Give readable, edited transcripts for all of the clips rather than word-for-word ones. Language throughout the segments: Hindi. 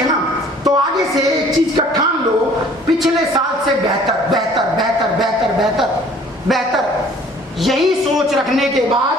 चाहिए ना, तो आगे से एक चीज का ठान लो, पिछले साल से बेहतर बेहतर बेहतर बेहतर बेहतर बेहतर। यही सोच रखने के बाद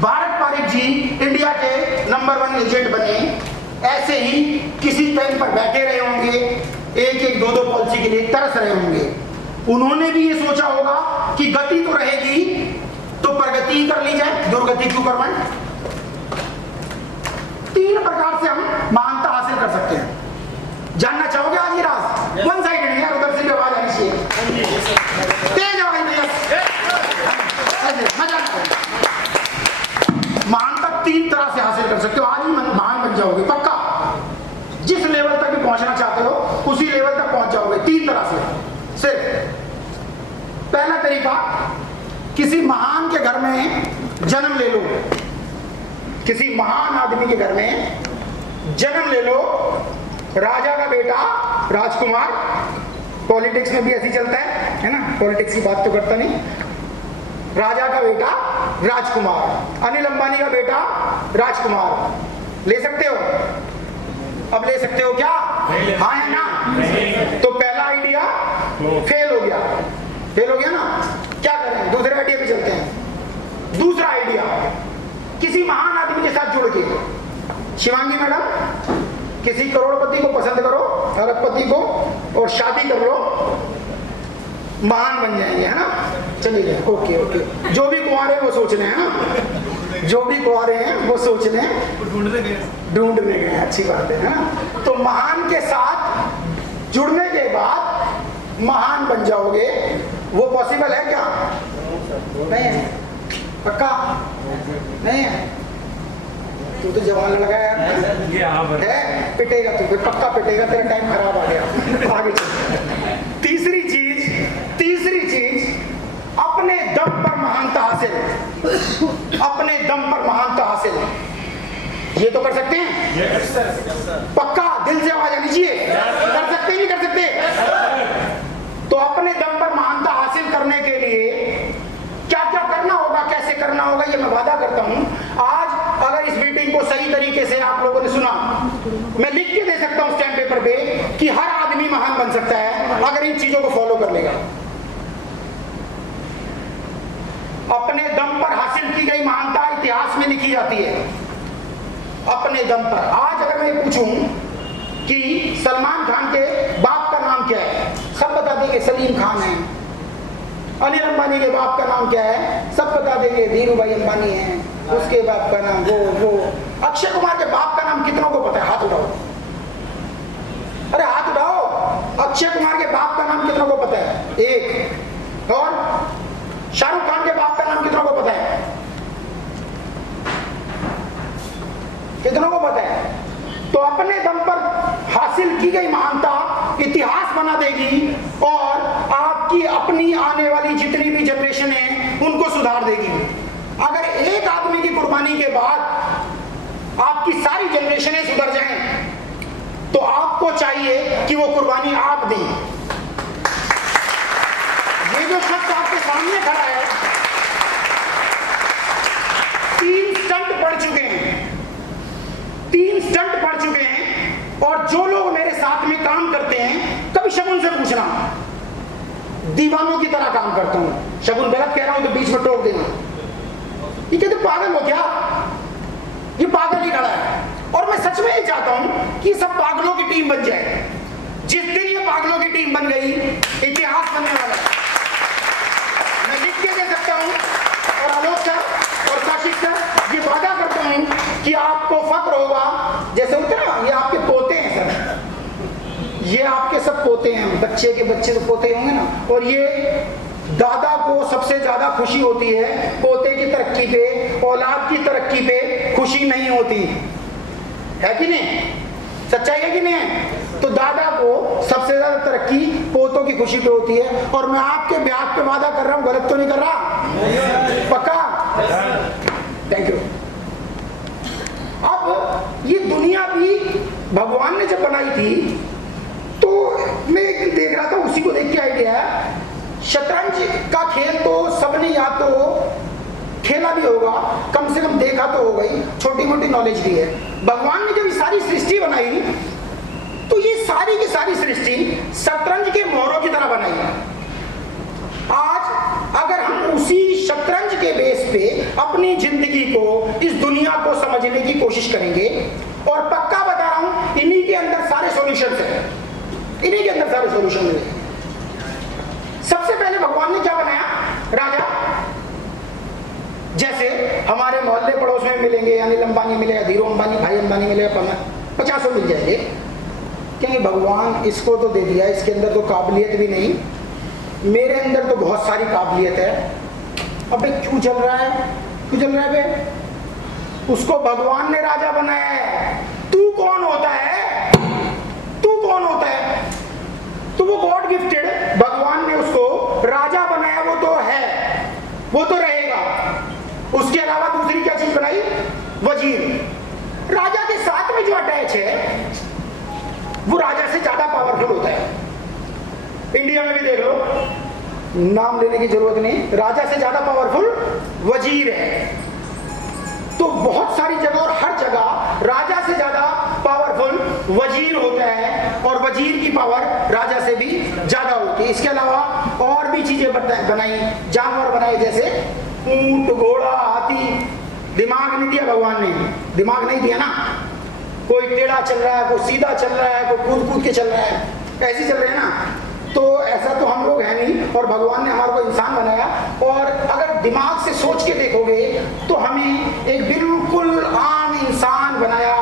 भारत पारिक जी इंडिया के नंबर 1 एजेंट बने। ऐसे ही किसी पेन पर बैठे रहे होंगे, एक एक दो पॉलिसी के लिए तरस रहे होंगे। उन्होंने भी ये सोचा होगा कि गति तो रहेगी तो प्रगति कर ली जाए, दुर्गति क्यों करवाएं। 3 प्रकार से हम महानता हासिल कर सकते हैं। जानना चाहोगे आज ये राज? वन साइडेड है यार, उधर से भी आवाज आनी चाहिए। तेज आवाज में मजा। महानता 3 तरह से हासिल कर सकते हो, आज ही महान बन जाओगे पक्का। जिस लेवल तक भी पहुंचना चाहते हो उसी लेवल तक पहुंच जाओगे 3 तरह से। सिर्फ पहला तरीका, किसी महान के घर में जन्म ले लो, किसी महान आदमी के घर में जन्म ले लो। राजा का बेटा राजकुमार, पॉलिटिक्स में भी ऐसी चलता है ना, पॉलिटिक्स की बात तो करता नहीं। राजा का बेटा राजकुमार, अनिल अंबानी का बेटा राजकुमार। ले सकते हो? अब ले सकते हो क्या? हाँ है ना? तो पहला आइडिया फेल हो गया, फेल हो गया ना। क्या करें? दूसरे आइडिया पे चलते हैं। दूसरा आइडिया, किसी महान आदमी के साथ जुड़ के, शिवांगी मैडम किसी करोड़पति को पसंद करो, अरबपति को, और शादी कर लो, महान बन जाएंगे, है ना? चलिए ओके ओके। जो भी कुंवारे हैं वो सोच रहे हैं ना, जो भी कुंवारे हैं वो सोच रहे हैं, ढूंढने गए, अच्छी बात है ना। तो महान के साथ जुड़ने के बाद महान बन जाओगे, वो पॉसिबल है क्या? नहीं है, पक्का नहीं है। तू तो जवान लड़का यार, है पिटेगा तू, फिर पक्का पिटेगा, तेरा टाइम खराब आ गया। आगे चल। तीसरी चीज, अपने दम पर महानता हासिल, अपने दम पर महानता हासिल। ये तो कर सकते हैं पक्का, दिल से आवाज आनी चाहिए। कर सकते नहीं कर सकते? तो अपने दम पर महानता हासिल करने के लिए क्या क्या करना होगा, कैसे करना होगा, ये मैं वादा करता हूं। आज अगर इस मीटिंग को सही तरीके से आप लोगों ने सुना, मैं लिख के दे सकता हूं स्टैम्प पेपर पे कि हर आदमी महान बन सकता है अगर इन चीजों को फॉलो कर लेगा। अपने दम पर हासिल की गई महानता इतिहास में लिखी जाती है, अपने दम पर। आज अगर मैं पूछूं कि सलमान खान के बाप का नाम क्या है, सब बता देंगे सलीम खान है। अनिल अंबानी के बाप का नाम क्या है, सब बता देंगे धीरू भाई अंबानी है। उसके बाप का नाम वो। अक्षय कुमार के बाप का नाम कितनों को पता है? हाथ उठाओ, अरे हाथ उठाओ। अक्षय कुमार के बाप का नाम कितनों को पता है? एक। और शाहरुख खान के बाप का नाम कितनों को पता है? कितनों को पता है? तो अपने दम पर हासिल की गई महानता इतिहास बना देगी और आपकी अपनी आने वाली जितनी भी जनरेशन है उनको सुधार देगी। अगर एक आदमी की कुर्बानी के बाद आपकी सारी जनरेशनें सुधर जाएं, तो आपको चाहिए कि वो कुर्बानी आप दें। ये जो शख्स आपके सामने खड़ा है, 3 स्टंट पढ़ चुके हैं, 3 स्टंट पढ़ चुके हैं। और जो लोग मेरे साथ में काम करते हैं, कभी शगुन से पूछना, दीवानों की तरह काम करता हूं। शगुन गलत कह रहा हूं तो बीच में टोक देना, ये कहते पागल हो क्या? ये पागल ही खड़ा है। और मैं सच में ये चाहता हूं कि सब पागलों की टीम बन जाए। जिस दिन ये पागलों की टीम बन गई, इतिहास बनने वाला है। मैं लिख के दे सकता हूं, और आलोक सर और काशिक सर, ये वादा करता हूं कि आपको फक्र होगा। जैसे होते ना, ये आपके पोते हैं सर, ये आपके सब पोते हैं, बच्चे के बच्चे तो पोते होंगे ना। और ये दादा को सबसे ज्यादा खुशी होती है पोते की तरक्की पे, औलाद की तरक्की पे खुशी नहीं होती है कि नहीं? सच्चाई है कि नहीं है? तो दादा को सबसे ज्यादा तरक्की पोतों की खुशी पे होती है। और मैं आपके ब्याह पे वादा कर रहा हूं, गलत तो नहीं कर रहा? पक्का? Thank you. अब ये दुनिया भी भगवान ने जब बनाई थी, तो मैं देख रहा था, उसी को देख के आइडिया है, शतरंज का खेल तो सबने या तो खेला भी होगा, कम से कम देखा तो होगा ही, छोटी मोटी नॉलेज भी है। भगवान ने जब सारी सृष्टि बनाई सारी सृष्टि शतरंज के मोहरों की तरह बनाई है। आज अगर हम उसी शतरंज के बेस पे अपनी जिंदगी को, इस दुनिया को समझने की कोशिश करेंगे, और पक्का बता रहा हूं इन्हीं के अंदर सारे सॉल्यूशंस हैं, इन्हीं के अंदर सारे सॉल्यूशन हैं। सबसे पहले भगवान ने क्या बनाया? राजा। जैसे हमारे मोहल्ले पड़ोस में मिलेंगे, अनिल अंबानी मिलेगा, धीरू अंबानी, भाई अंबानी मिलेगा, 50 मिल जाएंगे। क्योंकि भगवान इसको तो दे दिया, इसके अंदर तो काबिलियत भी नहीं, मेरे अंदर तो बहुत सारी काबिलियत है। अबे क्यों चल रहा है, क्यों चल रहा है बे? उसको भगवान ने राजा बनाया है। तू कौन होता है? तू कौन होता है? तो वो गॉड गिफ्टेड, भगवान ने उसको राजा बनाया, वो तो है, वो तो रहेगा। उसके अलावा दूसरी क्या चीज बनाई? वजीर। राजा के साथ में जो अटैच है वो राजा से ज्यादा पावरफुल होता है। इंडिया में भी देख लो, नाम लेने की जरूरत नहीं, राजा से ज्यादा पावरफुल वजीर है। तो बहुत सारी जगह और हर जगह राजा से ज्यादा पावरफुल वजीर होता है, और वजीर की पावर राजा से भी ज्यादा होती है। इसके अलावा और भी चीजें बनाई, जानवर बनाए, जैसे ऊंट, घोड़ा, हाथी। दिमाग नहीं दिया भगवान ने, दिमाग नहीं दिया ना। कोई टेढ़ा चल रहा है, कोई सीधा चल रहा है, कोई कूद कूद के चल रहा है, ऐसे चल रहे हैं ना। तो ऐसा तो हम लोग हैं नहीं, और भगवान ने हमारे को इंसान बनाया। और अगर दिमाग से सोच के देखोगे तो हमें एक बिल्कुल आम इंसान बनाया,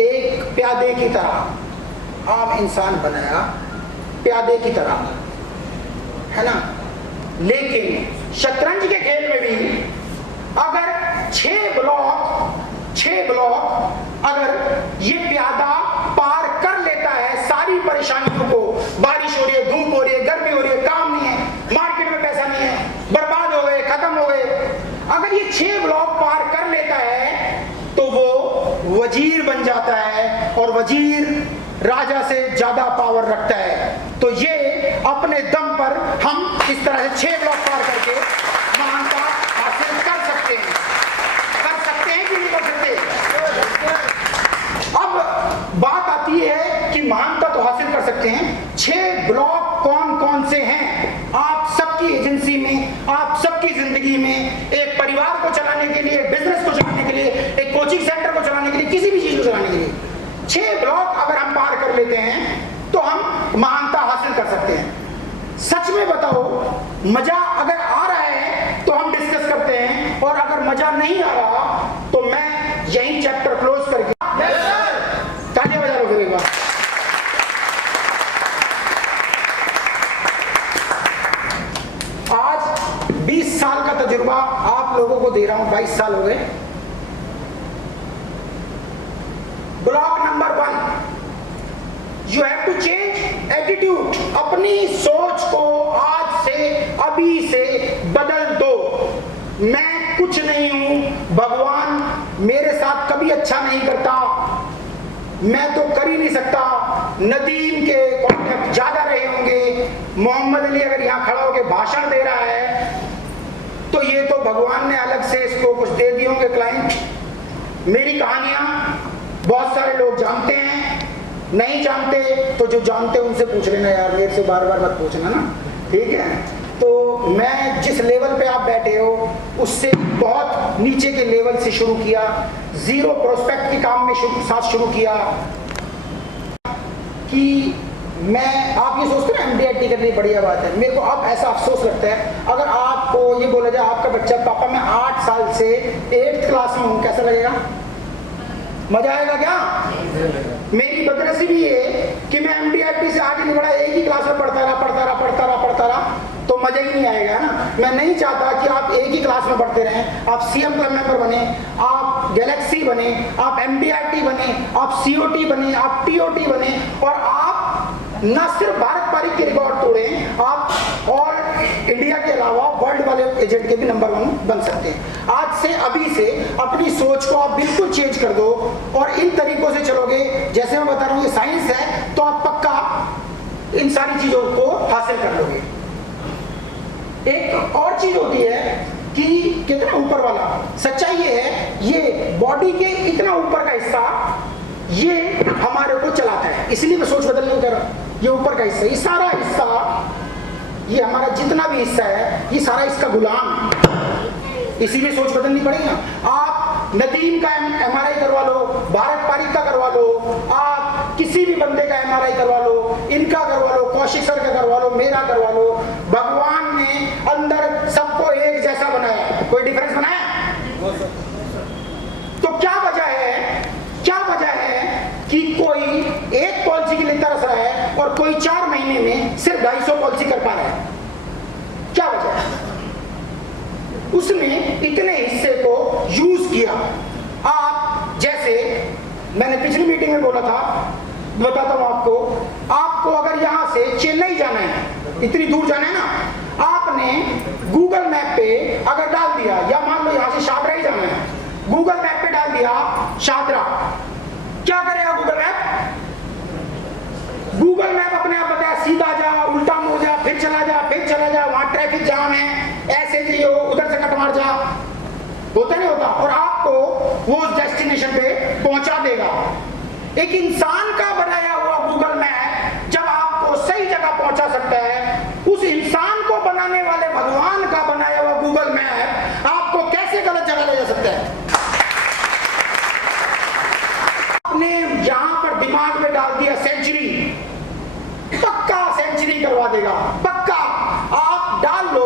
एक प्यादे की तरह आम इंसान बनाया, प्यादे की तरह, है ना। लेकिन शतरंज के खेल में भी अगर 6 ब्लॉक अगर ये प्यादा पार कर लेता है सारी परेशानियों को, बारिश हो रही है, धूप हो रही है, गर्मी हो रही है, काम नहीं है, मार्केट में पैसा नहीं है, बर्बाद हो गए, खत्म हो गए, अगर ये 6 ब्लॉक पार कर लेता है तो वो वजीर बन जाता है, और वजीर राजा से ज्यादा पावर रखता है। तो ये अपने दम पर हम इस तरह से 6 ब्लॉक पार करके महानता हासिल कर सकते हैं। कि नहीं कर सकते? अब बात आती है कि महानता तो हासिल कर सकते हैं, 6 ब्लॉक कौन कौन से हैं आप सबकी एजेंसी में, आप सबकी जिंदगी में, एक परिवार को चलाने के लिए, बिजनेस को चलाने के लिए, एक कोचिंग सेंटर को चलाने के लिए, किसी भी चीज को चलाने के लिए 6 ब्लॉक अगर हम पार कर लेते हैं तो हम महानता हासिल कर सकते हैं। सच में बताओ, मजा अगर आ रहा है तो हम डिस्कस करते हैं, और अगर मजा नहीं आ रहा तो मैं यही चैप्टर क्लोज करके तालियां बजा लो फिर एक बार। आज 20 साल का तजुर्बा आप लोगों को दे रहा हूं, 22 साल हो गए। Block number 1, you have to change attitude. अपनी सोच को आज से, अभी से बदल दो। मैं कुछ नहीं हूं, भगवान मेरे साथ कभी अच्छा नहीं करता, मैं तो कर ही नहीं सकता। नदीम के कॉन्टेक्ट ज्यादा रहे होंगे, मोहम्मद अली अगर यहां खड़ा होकर भाषण दे रहा है तो ये तो भगवान ने अलग से इसको कुछ दे दिए होंगे क्लाइंट। मेरी कहानियां बहुत सारे लोग जानते हैं, नहीं जानते तो जो जानते हैं उनसे पूछ लेना यार, मेरे से बार बार मत पूछना ना, ठीक है। तो मैं जिस लेवल पे आप बैठे हो उससे बहुत नीचे के लेवल से शुरू किया, जीरो प्रोस्पेक्ट के काम में साथ शुरू किया। कि मैं, आप ये सोचते हैं MD करनी बढ़िया बात है, मेरे को अब ऐसा अफसोस लगता है अगर आपको ये बोला जाए आपका बच्चा, पापा मैं 8 साल से 8th क्लास में हूँ, कैसा लगेगा? मजा आएगा क्या? मेरी बदनसीबी है कि मैं MD से आगे नहीं बढ़ा, एक ही क्लास में पढ़ता रहा तो मजा ही नहीं आएगा, है ना। मैं नहीं चाहता कि आप एक ही क्लास में पढ़ते रहें, आप CM क्लब मेंबर बने, आप गैलेक्सी बने, आप MDRT बने, आप COT बने, आप TOT बने, और आप न सिर्फ भारत पारिक के रिकॉर्ड तोड़े, आप और इंडिया के अलावा वर्ल्ड वाले एजेंट के भी नंबर 1 बन सकते हैं। आज से, अभी से अपनी सोच को आप बिल्कुल चेंज कर दो, और इन तरीकों से चलोगे, जैसे मैं बता रहा हूँ ये साइंस है, तो आप पक्का इन सारी चीजों को हासिल कर लोगे। एक और चीज होती है कि कितना ऊपर वाला, सच्चाई ये है, ये बॉडी के इतना ऊपर का हिस्सा ये हमारे को चलाता है। इसलिए मैं सोच बदलने को कह ये ऊपर का हिस्सा, ये सारा हिस्सा, ये हमारा जितना भी हिस्सा है, ये सारा इसका गुलाम। इसी में सोच बदलनी पड़ेगी ना। आप नदीम का एमआरआई करवा लो, भारत पारिक का करवा लो, आप किसी भी बंदे का एमआरआई करवा लो, इनका करवा लो, कौशिक सर का करवा लो, मेरा करवा लो। भगवान ने अंदर सबको एक जैसा बनाया, कोई डिफरेंस बनाया? तो क्या वजह है, क्या वजह है कि कोई एक पॉलिसी के लिए तरस रहा है और कोई 4 महीने में सिर्फ 250 पॉलिसी कर पा रहा है? क्या वजह है? उसने इतने हिस्से को यूज किया। आप जैसे मैंने पिछली मीटिंग में बोला था, बताता हूं आपको, आपको अगर यहां से चेन्नई जाना है, इतनी दूर जाना है ना, आपने गूगल मैप पे अगर डाल दिया, या मान लो यहां से शादरा ही जाना है, गूगल मैप पे डाल दिया शादरा, क्या करेगा गूगल मैप? गूगल मैप अपने आप बताया सीधा जा, उल्टा मुड़ जा, फिर चला जा, फिर चला जा, वहां ट्रैफिक जाम है, ऐसे जी हो, उधर से कट मार जा, होता नहीं होता, और आपको वो उस डेस्टिनेशन पे पहुंचा देगा। एक इंसान का बनाया हुआ गूगल मैप जब आपको सही जगह पहुंचा सकता है, उस इंसान को बनाने वाले भगवान का बनाया हुआ गूगल मैप आपको कैसे गलत जगह ले जा सकता है? आपने यहां पर दिमाग में डाल दिया सेंचुरी, पक्का सेंचुरी करवा देगा, पक्का। आप डाल लो